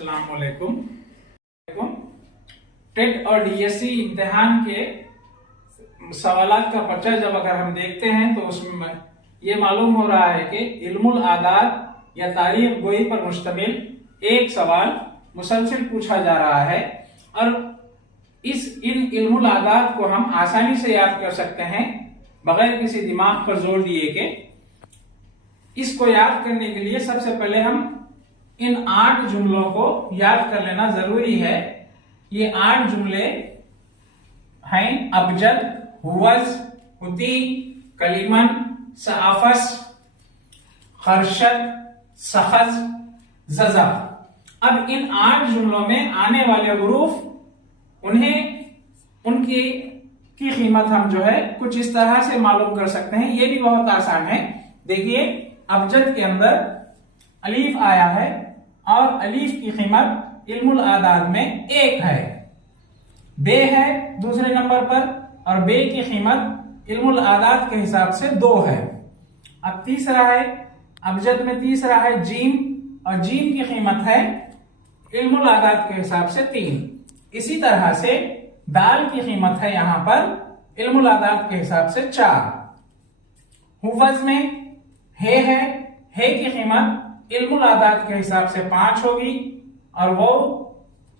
अस्सलाम वालेकुम। टेट और डीएससी इम्तिहान के सवालात का पर्चा जब अगर हम देखते हैं तो उसमें ये मालूम हो रहा है कि इल्मुल आदात या तारीख गोई पर मुश्तमिल एक सवाल मुसलसल पूछा जा रहा है और इन इल्मुल आदात को हम आसानी से याद कर सकते हैं बगैर किसी दिमाग पर जोर दिए के। इसको याद करने के लिए सबसे पहले हम इन 8 जुमलों को याद कर लेना जरूरी है। ये 8 जुमले हैं अबजद, हुवज, हुती, कलीमन, सआफस, खरशद, सखज, जजा। अब इन 8 जुमलों में आने वाले हुरूफ उनकी कीमत हम जो है कुछ इस तरह से मालूम कर सकते हैं। ये भी बहुत आसान है। देखिए, अबजद के अंदर अलीफ आया है और अलीफ की कीमत इल्मुल आदाद में 1 है। बे है दूसरे नंबर पर और बे की कीमत इल्मुल आदाद के हिसाब से 2 है। अब तीसरा है अबजद में, तीसरा है जीम और जीम की कीमत है इल्मुल आदाद के हिसाब से 3। इसी तरह से दाल की कीमत है यहां पर इल्मुल आदाद के हिसाब से 4। हुफज में है की कीमत इल्मुल आदाद के हिसाब से 5 होगी और वो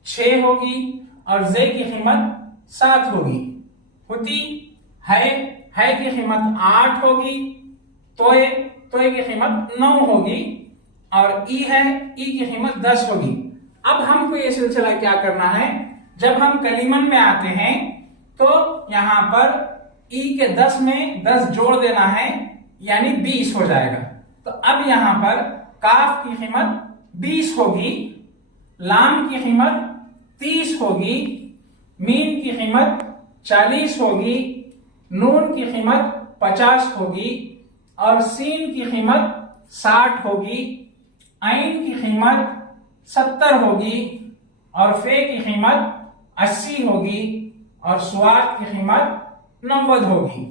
6 होगी और जे की कीमत 7 होगी। हुती है की कीमत 8 होगी, तोए की कीमत 9 होगी और ई की कीमत 10 होगी। अब हमको ये सिलसिला क्या करना है, जब हम कलीमन में आते हैं तो यहां पर ई के 10 में 10 जोड़ देना है यानी 20 हो जाएगा। तो अब यहां पर काफ की कीमत 20 होगी, लाम की कीमत 30 होगी, मीम की कीमत 40 होगी, नून की कीमत 50 होगी और सीन की कीमत 60 होगी, आइन की कीमत 70 होगी और फे की कीमत 80 होगी और स्वाद की कीमत 90 होगी।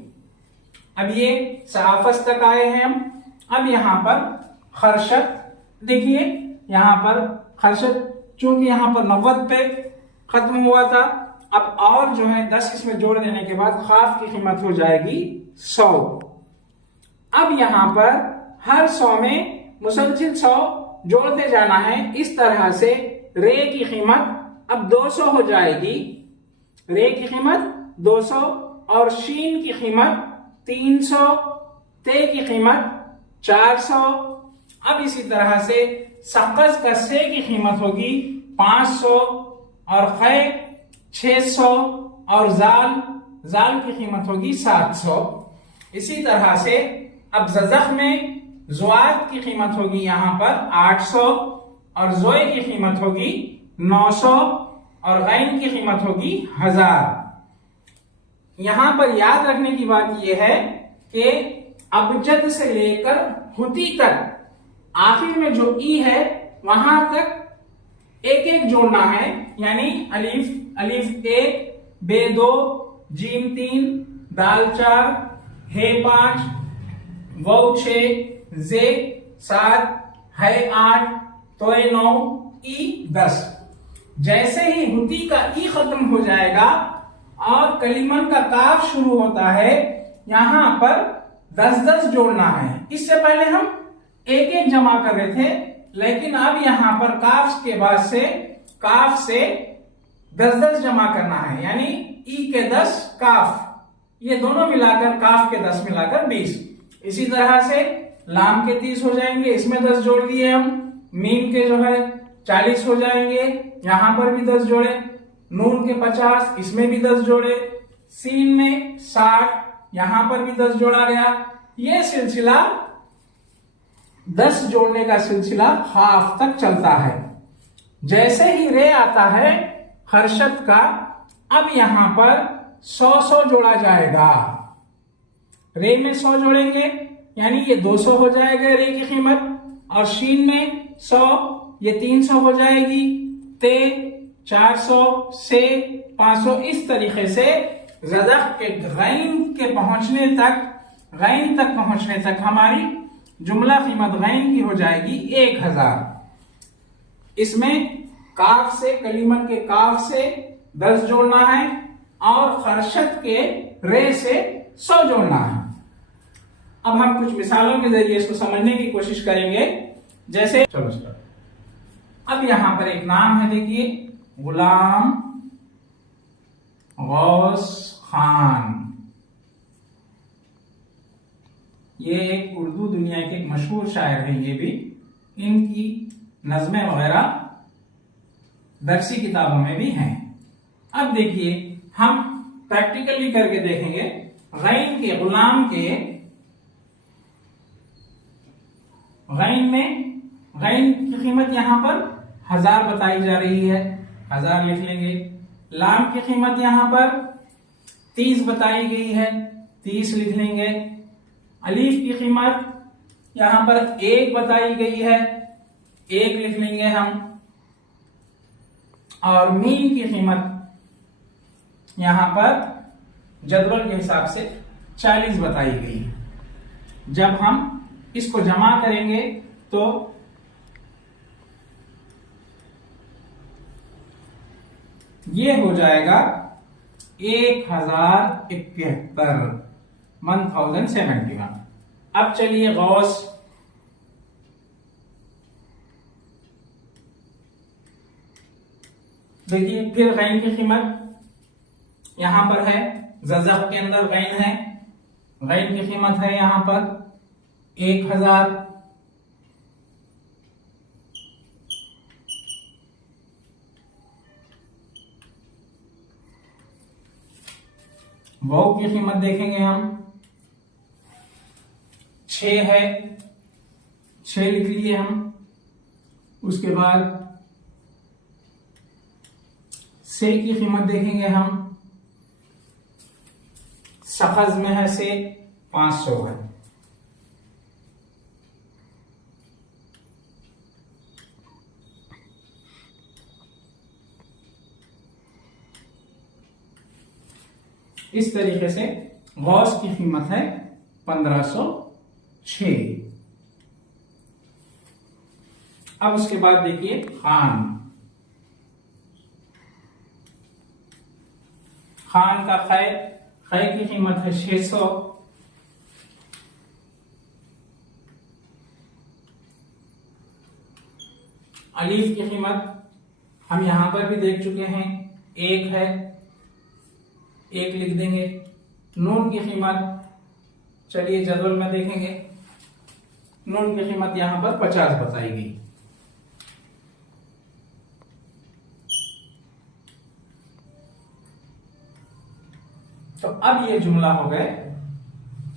अब ये सआफस तक आए हैं हम। अब यहां पर खरशद, देखिए यहां पर खरशद चूंकि यहां पर 90 पे खत्म हुआ था, अब और जो है 10 इसमें जोड़ देने के बाद खाफ की कीमत हो जाएगी 100। अब यहां पर हर 100 में मुसलसिल 100 जोड़ते जाना है। इस तरह से रे की कीमत अब 200 हो जाएगी, रे की कीमत 200 और शीन की कीमत 300, ते की कीमत 400। अब इसी तरह से सकज का से की कीमत होगी 500 और खे 600 और जाल की कीमत होगी 700। इसी तरह से अब जजख में जुआद की कीमत होगी यहां पर 800 और जोए की कीमत होगी 900 और गैन की कीमत होगी 1000। यहां पर याद रखने की बात यह है कि अबजद से लेकर हुती तक आखिर में जो ई है वहां तक एक जोड़ना है, यानी अलीफ 1, बे 2, जीम 3, दाल 4, हे 5, वाव 6, जे 7, है 8, तोए 9, ई 10। जैसे ही हुती का ई खत्म हो जाएगा और कलीमन का काफ शुरू होता है, यहां पर 10-10 जोड़ना है। इससे पहले हम एक जमा कर रहे थे, लेकिन अब यहां पर काफ के बाद से काफ से 10-10 जमा करना है, यानी ई के 10 काफ, ये दोनों मिलाकर काफ के 10 मिलाकर 20। इसी तरह से लाम के 30 हो जाएंगे, इसमें 10 जोड़ दिए हम। मीम के जो है 40 हो जाएंगे, यहां पर भी 10 जोड़े। नून के 50, इसमें भी 10 जोड़े। सीन में 60, यहां पर भी 10 जोड़ा गया। ये सिलसिला 10 जोड़ने का सिलसिला हाफ तक चलता है। जैसे ही रे आता है खरशद का, अब यहां पर 100 जोड़ा जाएगा। रे में 100 जोड़ेंगे यानी ये 200 हो जाएगा रे की कीमत, और शीन में 100, ये 300 हो जाएगी, ते 400, से 500। इस तरीके से ज़दख के गैन तक पहुंचने तक हमारी जुमला कीमत गैन की हो जाएगी 1000। इसमें काफ से, कलीमन के काफ से 10 जोड़ना है और खर्शत के रे से 100 जोड़ना है। अब हम कुछ मिसालों के जरिए इसको समझने की कोशिश करेंगे। जैसे चलो स्टार्ट। अब यहां पर एक नाम है, देखिए, गुलाम गौस खान। ये एक उर्दू दुनिया के एक मशहूर शायर हैं। ये भी इनकी नज़में वगैरह दरसी किताबों में भी हैं। अब देखिए हम प्रैक्टिकली करके देखेंगे। गैन के, गुलाम के गैन में, गैन की कीमत यहां पर 1000 बताई जा रही है, 1000 लिख लेंगे। लाम की कीमत यहां पर 30 बताई गई है, 30 लिख लेंगे। अलीफ की कीमत यहां पर 1 बताई गई है, 1 लिख लेंगे हम। और मीम की कीमत यहां पर जदवल के हिसाब से 40 बताई गई है। जब हम इसको जमा करेंगे तो ये हो जाएगा 1071, 1071। अब चलिए गौस, देखिए फिर गैन की कीमत यहां पर है, ज़ज़ब के अंदर गैन है, गैन की कीमत है यहां पर 1000। वाव की कीमत देखेंगे हम, 6 है, 6 लिख लिए हम। उसके बाद से की कीमत देखेंगे हम, सखज में है से 500 है। इस तरीके से गौस की कीमत है 1506। अब उसके बाद देखिए खान, खान का खै की कीमत है 600। अलीफ की कीमत हम यहां पर भी देख चुके हैं, 1 है, 1 लिख देंगे। नून की कीमत चलिए जदवल में देखेंगे, नून की कीमत यहां पर 50 बताई गई। तो अब ये जुमला हो गए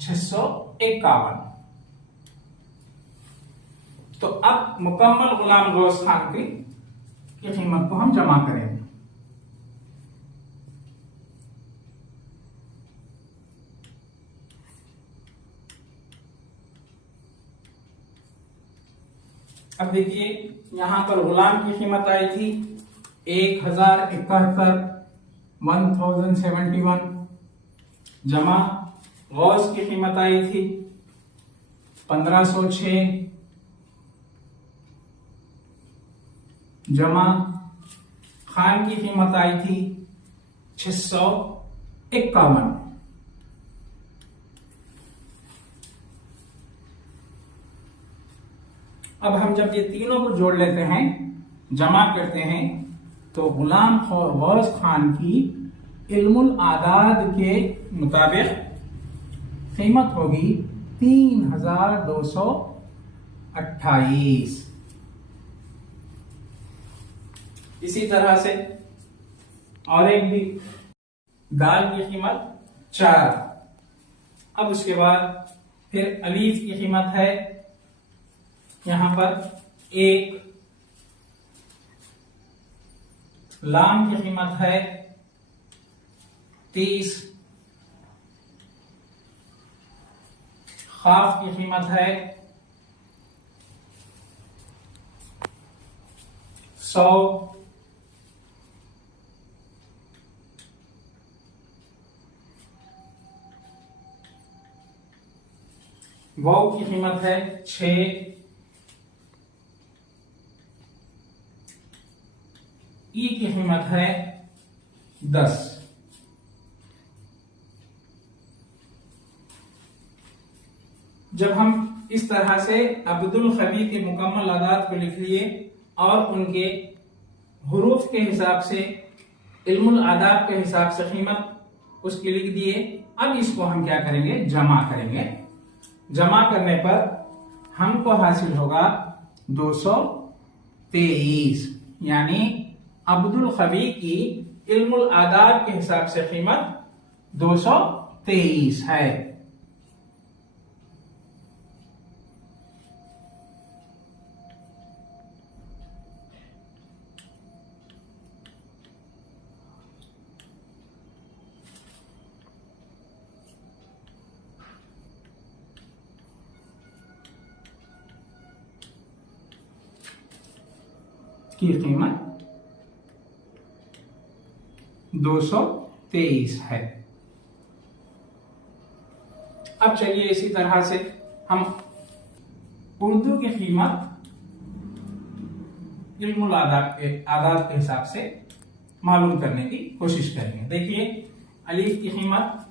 651। तो अब मुकम्मल गुलाम गौस खान की कीमत को हम जमा करेंगे। अब देखिए यहां पर गुलाम की कीमत आई थी 1071, 1071, जमा गौस की कीमत आई थी 1506, जमा खान की कीमत आई थी 651। अब हम जब ये तीनों को जोड़ लेते हैं, जमा करते हैं, तो गुलाम और गौस खान की इल्मुल आदाद के मुताबिक कीमत होगी 3228। इसी तरह से और एक भी, दाल की कीमत 4। अब उसके बाद फिर अलीफ की कीमत है यहां पर 1, लाम की कीमत है 30, खाफ की कीमत है 100, वाव की कीमत है 6, ई की कीमत है 10। जब हम इस तरह से अब्दुल खबी के मुकम्मल आदात को लिख लिए और उनके हुरूफ के हिसाब से, इल्मुल आदाब के हिसाब से कीमत उसकी लिख दिए। अब इसको हम क्या करेंगे, जमा करेंगे। जमा करने पर हमको हासिल होगा 223, यानी अब्दुल खबी की इल्मुल आदाब के हिसाब से कीमत 223 है। की कीमत 223 है। अब चलिए इसी तरह से हम उर्दू की कीमत इल्मुल आदाब के हिसाब से मालूम करने की कोशिश करेंगे। देखिए, अलीफ की कीमत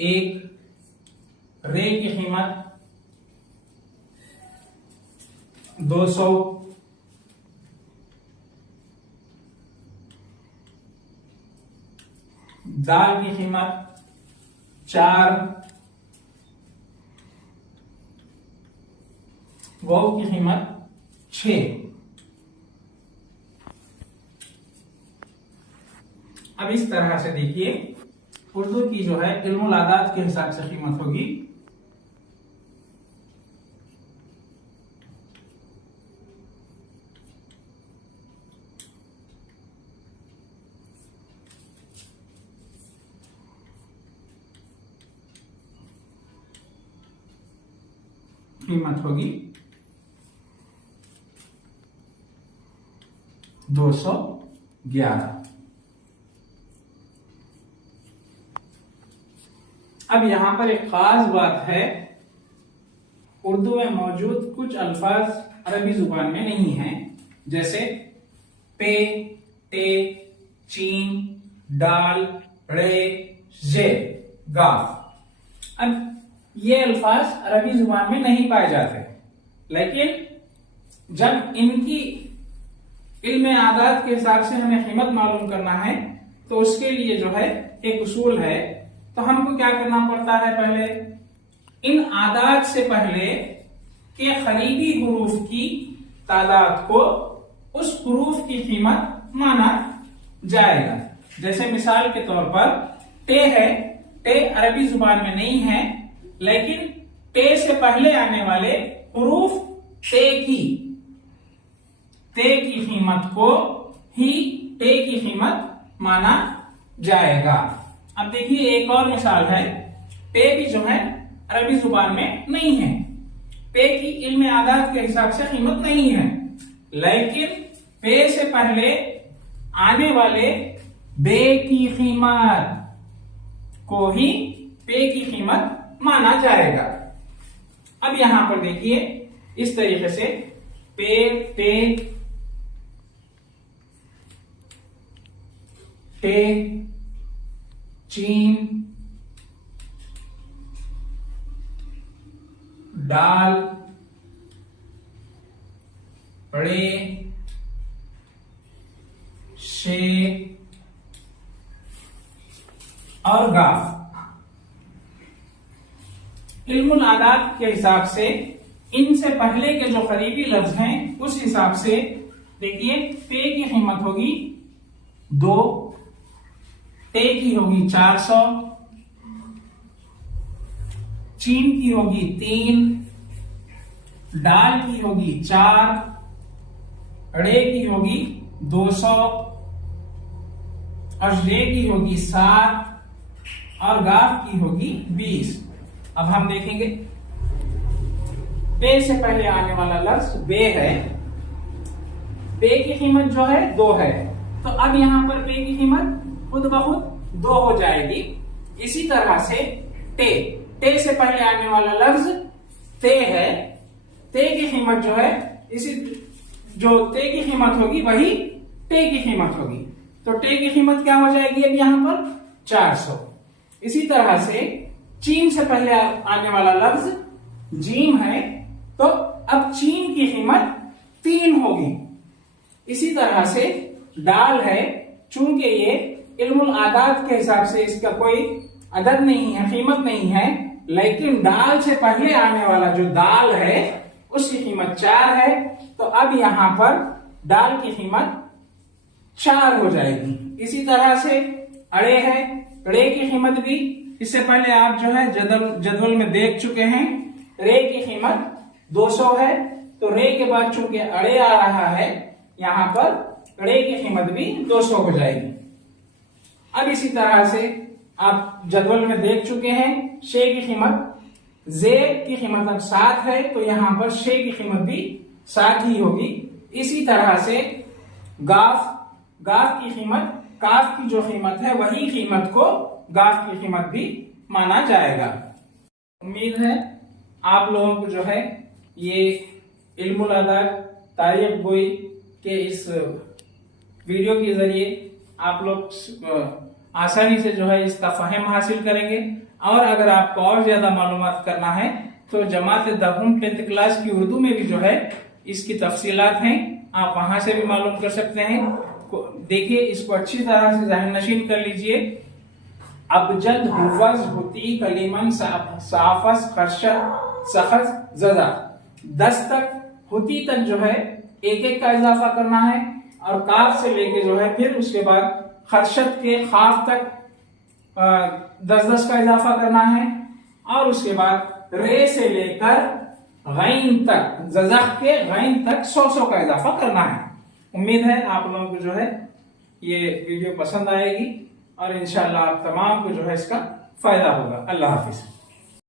1, रे की कीमत 200, दाल की कीमत 4, वाव की कीमत 6। अब इस तरह से देखिए, उर्दू की जो है इल्मुल आदात के हिसाब से कीमत होगी कीमत होगी 211। अब यहां पर एक खास बात है, उर्दू में मौजूद कुछ अल्फाज अरबी जुबान में नहीं है, जैसे पे, टे, चीन, डाल, रे, जे, गाफ। अब ये अल्फाज अरबी जुबान में नहीं पाए जाते, लेकिन जब इनकी इल्म आदात के हिसाब से हमें कीमत मालूम करना है तो उसके लिए जो है एक उसूल है। तो हमको क्या करना पड़ता है, पहले इन आदात से पहले के करीबी हुरूफ की तादाद को उस हुरूफ की कीमत माना जाएगा। जैसे मिसाल के तौर पर टे है, टे अरबी जुबान में नहीं है, लेकिन टे से पहले आने वाले हुरूफ टे की कीमत को ही टे की कीमत माना जाएगा। अब देखिए एक और मिसाल है, पे भी जो है अरबी जुबान में नहीं है, पे की इल्म आदात के हिसाब से कीमत नहीं है, लेकिन पे से पहले आने वाले बे की कीमत को ही पे की कीमत माना जाएगा। अब यहां पर देखिए इस तरीके से पे, टे, टे, चीन, डाल, रे, शे और गाफ। इल्मुल आदात के हिसाब से इनसे पहले के जो करीबी लफ्ज हैं उस हिसाब से देखिए, पे की कीमत होगी 2, टे की होगी 400, चीन की होगी 3, डाल की होगी 4, रे की होगी 200 और रे की होगी 7 और गाफ की होगी 20। अब हम देखेंगे, पे से पहले आने वाला लफ्ज बे है, पे की कीमत जो है 2 है, तो अब यहां पर पे की कीमत खुद ब खुद 2 हो जाएगी। इसी तरह से टे से पहले आने वाला लफ्ज ते है, ते की कीमत जो है इसी जो ते की कीमत होगी वही टे की कीमत होगी। तो टे की कीमत क्या हो जाएगी अब यहाँ पर 400। इसी तरह से चीन से पहले आने वाला लफ्ज जीम है, तो अब चीन की कीमत 3 होगी। इसी तरह से दाल है, चूंकि ये इल्मुल आदाद के हिसाब से इसका कोई अदद नहीं है, कीमत नहीं है, लेकिन दाल से पहले आने वाला जो दाल है उसकी कीमत 4 है, तो अब यहां पर दाल की कीमत 4 हो जाएगी। इसी तरह से अड़े है, रे की कीमत भी इससे पहले आप जो है जदवल में देख चुके हैं। रे की कीमत 200 है, तो रे के बाद चूंकि अड़े आ रहा है, यहां पर रे की कीमत भी 200 हो जाएगी। अब इसी तरह से आप जदवल में देख चुके हैं, शे की कीमत, जे की कीमत अब 7 है, तो यहां पर शे की कीमत भी 7 ही होगी। इसी तरह से गाफ, गाफ की कीमत, काफ की जो कीमत है वही कीमत को गाफ की कीमत भी माना जाएगा। उम्मीद है आप लोगों को जो है ये इल्मुल अदाद तारीख गोई के इस वीडियो के जरिए आप लोग आसानी से जो है इसका फहम हासिल करेंगे। और अगर आपको और ज्यादा मालूमात करना है तो जमात दहुम 10th क्लास की उर्दू में भी जो है इसकी तफसीलात हैं, आप वहां से भी मालूम कर सकते हैं। देखिए, इसको अच्छी तरह से ज़हन नशीन कर लीजिए। अबजद, हुवज, हुती, कलीमन, साफस, खर्शत, सखस, जजा, 10 तक, हुती तक जो है एक एक का इजाफा करना है, और काफ से लेके जो है फिर उसके बाद खर्शत के खाफ तक 10-10 का इजाफा करना है, और उसके बाद रे से लेकर गैन तक, जज़ख के गैन तक 100 का इजाफा करना है। उम्मीद है आप लोगों को जो है ये वीडियो पसंद आएगी और इंशाल्लाह आप तमाम को जो है इसका फायदा होगा। अल्लाह हाफिज।